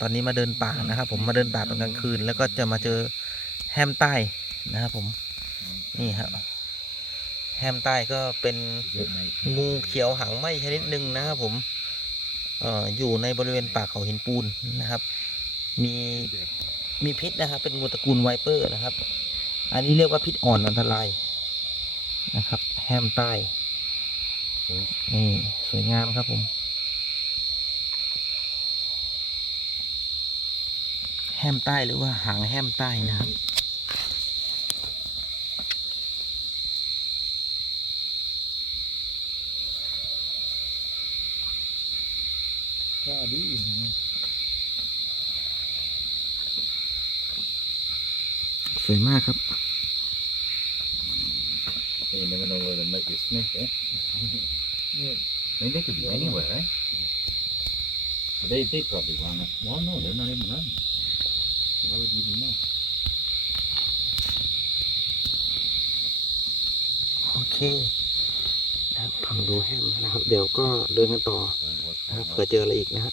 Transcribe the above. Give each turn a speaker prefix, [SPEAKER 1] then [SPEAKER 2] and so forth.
[SPEAKER 1] ตอนนี้มาเดินป่านะครับ ผมมาเดินป่าตอนกลางคืน แล้วก็จะมาเจอแฮมใต้นะครับผมนี่ครับแฮมใต้ก็เป็นงูเขียวหางไหมชนิดหนึ่งนะครับผมเอ่ออยู่ในบริเวณป่าเขาหินปูนนะครับ มีมีพิษนะครับ เป็นงูตระกูลไวเปอร์นะครับ อันนี้เรียกว่าพิษอ่อนอันตรายนะครับ แฮมใต้นี่สวยงามครับผม แฮมใต้หรือว่าหางแฮมใต้นะครับ
[SPEAKER 2] ก็ดี
[SPEAKER 1] สวยมากครับ
[SPEAKER 2] You never know where they might be a snake, eh? yeah. I mean, they could be anywhere, eh? They, they probably run it. Well, no, they're not even running. Why would you even know?
[SPEAKER 1] โอเคนะครับฟังดูแฮมนะครับ เดี๋ยวก็เดินกันต่อนะครับเผื่อเจออะไรอีกนะฮะ